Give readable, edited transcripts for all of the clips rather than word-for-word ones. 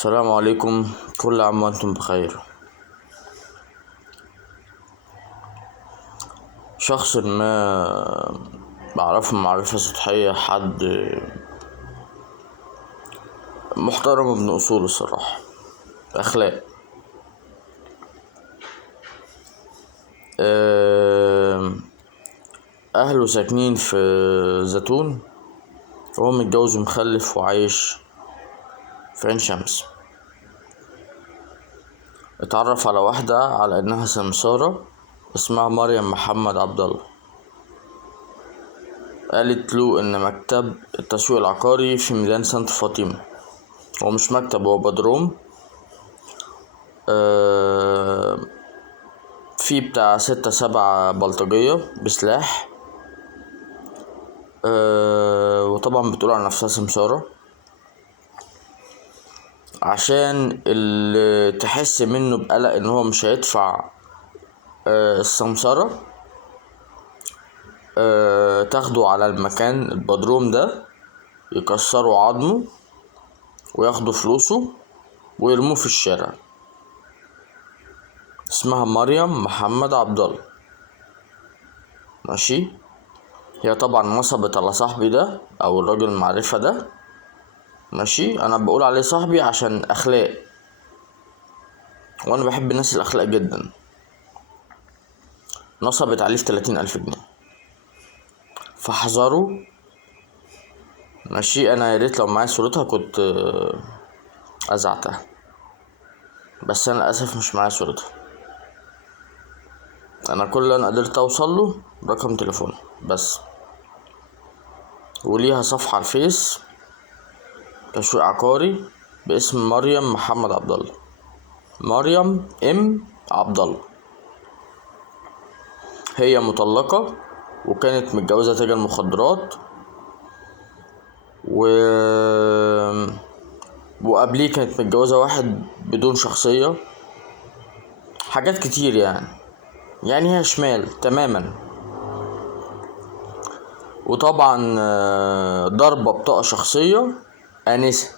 السلام عليكم، كل عام وانتم بخير. شخص ما بعرفه معرفة سطحية، حد محترم ابن اصول الصراحة، اخلاق. اهله ساكنين في زيتون، وهو متجوز ومخلف وعايش في عين شمس. اتعرف على واحدة على انها سمسارة اسمها مريم محمد عبد الله. قالت له ان مكتب التسويق العقاري في ميدان سانت فاطمة، هو مش مكتب، هو بدروم. في بتاع 6-7 بلطجية بسلاح. وطبعا بتقول على نفسها سمسارة، عشان اللي تحس منه بقلق ان هو مش هيدفع السمسرة، تاخده على المكان البدروم ده، يكسروا عظمه وياخدوا فلوسه ويرموه في الشارع. اسمها مريم محمد عبد الله، ماشي. هي طبعا نصبت على صاحبي ده او الراجل المعرفة ده، ماشي. انا بقول عليه صاحبي عشان اخلاق، وانا بحب الناس الاخلاق جدا. نصبت عليه في 30,000 جنيه، فاحذروا، ماشي. انا ياريت لو معايا صورتها كنت ازعتها، بس انا للاسف مش معايا صورتها. انا كل اللي انا قدرت اوصله رقم تليفونه بس. وليها صفحة على الفيس تسويق عقاري باسم مريم محمد عبد الله، مريم عبد الله. هي مطلقة وكانت متجوزة تاجر مخدرات، وقبليه كانت متجوزة واحد بدون شخصية، حاجات كتير يعني هي شمال تماما. وطبعا ضربة بطاقة شخصية آنسة.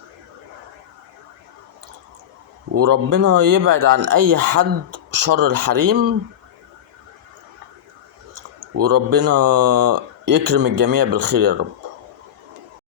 وربنا يبعد عن اي حد شر الحريم، وربنا يكرم الجميع بالخير يا رب.